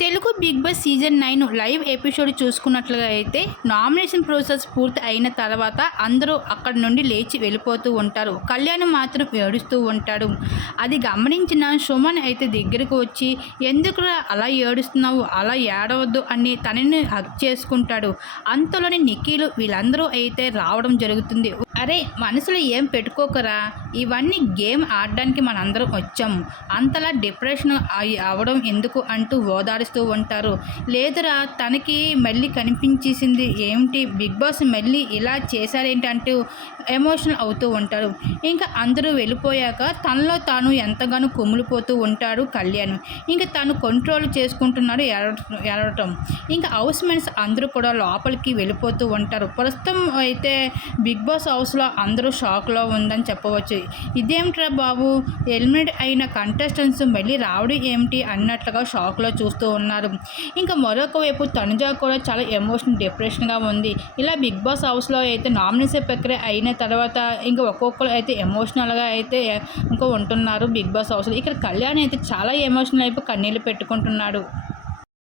Telugu big boss season nine live episode చూసుకున్నట్లుగా అయితే nomination process పూర్తి అయిన తర్వాత అందరూ అక్కడి నుండి లేచి వెళ్ళిపోతూ ఉంటారు. కళ్యాణ్ మాత్రం ఏడుస్తూ ఉంటాడు. అది గమనించిన సుమన్ అయితే దగ్గరకు వచ్చి ఎందుకు అలా ఏడుస్తున్నావు? అలా ఏడవద్దు అని తనని హక్ చేసుకుంటాడు. అంతలోని నిక్కీలు వీళ్ళందరూ అయితే రావడం జరుగుతుంది. అరే మనసులో ఏం పెట్టుకోకరా? ఇవన్నీ గేమ్ ఆడడానికి మనందరం వచ్చాము అంతలా డిప్రెషన్ అయి అవడం ఎందుకు? అంటూ చేస్తూ ఉంటారు. లేదురా తనకి మళ్ళీ కనిపించేసింది ఏమిటి? బిగ్ బాస్ మళ్ళీ ఇలా చేశారేంటంటూ ఎమోషనల్ అవుతూ ఉంటారు ఇంకా అందరూ వెళ్ళిపోయాక తనలో తాను ఎంతగానో కుమిలిపోతూ ఉంటాడు కళ్యాణ్. ఇంకా తను కంట్రోల్ చేసుకుంటున్నాడు ఎడవటం ఎడవటం ఇంకా హౌస్ మెన్స్ అందరూ కూడా లోపలికి వెళ్ళిపోతూ ఉంటారు. ప్రస్తుతం అయితే బిగ్ బాస్ హౌస్లో అందరూ షాక్లో ఉందని చెప్పవచ్చు. ఇదేమిట్రా బాబు? ఎలిమినేట్ అయిన కంటెస్టెంట్స్ మళ్ళీ రావడం ఏమిటి? అన్నట్లుగా షాక్లో చూస్తూ ఉన్నారు. ఇంకా మరొక వైపు తనుజ కూడా చాలా ఎమోషన్ డిప్రెషన్గా ఉంది. ఇలా బిగ్ బాస్ హౌస్లో అయితే నామినేషన్ ప్రక్రియ అయిన తర్వాత ఇంకా ఒక్కొక్కరు అయితే ఎమోషనల్గా అయితే ఇంకా ఉంటున్నారు బిగ్ బాస్ హౌస్లో ఇక్కడ కళ్యాణ్ అయితే చాలా ఎమోషనల్ అయిపోయి కన్నీళ్ళు పెట్టుకుంటున్నాడు.